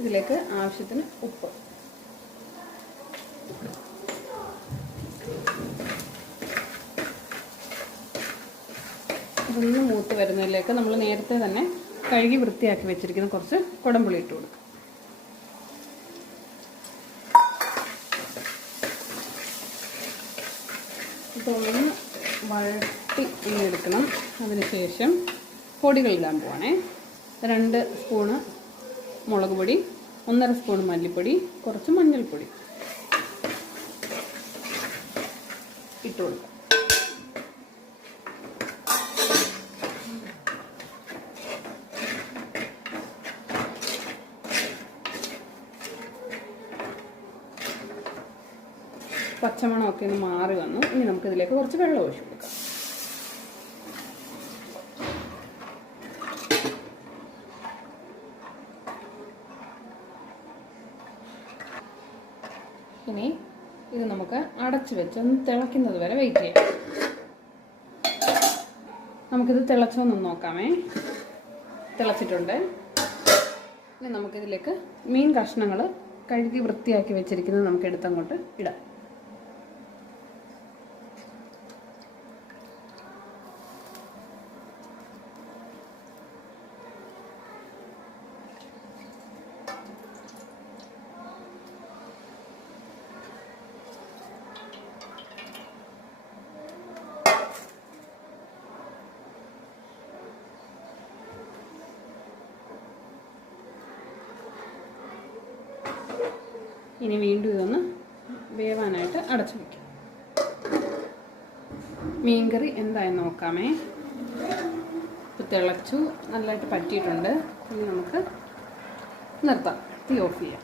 ഇതിലേക്ക് ആവശ്യത്തിന് ഉപ്പ്. ഇതൊന്ന് മൂത്ത് വരുന്നതിലേക്ക് നമ്മൾ നേരത്തെ തന്നെ കഴുകി വൃത്തിയാക്കി വെച്ചിരിക്കുന്ന കുറച്ച് കുടംപുളി ഇട്ട് കൊടുക്കും. ഇതൊന്ന് വഴട്ടി എടുക്കണം. അതിനുശേഷം പൊടികൾ ഇടാൻ പോവാണേ. 2 സ്പൂണ് മുളക് പൊടി, 1.5 സ്പൂൺ മല്ലിപ്പൊടി, കുറച്ച് മഞ്ഞൾപ്പൊടി ഇട്ട് കൊടുക്കാം. പച്ചമണമൊക്കെ ഒന്ന് മാറി വന്നു. ഇനി നമുക്കിതിലേക്ക് കുറച്ച് വെള്ളം ഒഴിച്ച് കൊടുക്കാം. ഇനി ഇത് നമുക്ക് അടച്ച് വെച്ച് ഒന്ന് തിളയ്ക്കുന്നത് വരെ വെയിറ്റ് ചെയ്യാം. നമുക്കിത് തിളച്ചൊന്ന് നോക്കാമേ. തിളച്ചിട്ടുണ്ട്. ഇനി നമുക്കിതിലേക്ക് മീൻ കഷ്ണങ്ങൾ കഴുകി വൃത്തിയാക്കി വെച്ചിരിക്കുന്നത് നമുക്ക് എടുത്തങ്ങോട്ട് ഇടാം. ഇനി വീണ്ടും ഇതൊന്ന് വേവാനായിട്ട് അടച്ചു വയ്ക്കാം. മീൻകറി എന്തായെന്ന് നോക്കാമേ. ഇപ്പോൾ തിളച്ചു, നല്ലതായിട്ട് പറ്റിയിട്ടുണ്ട്. ഇനി നമുക്ക് നിർത്താം, തീ ഓഫ് ചെയ്യാം.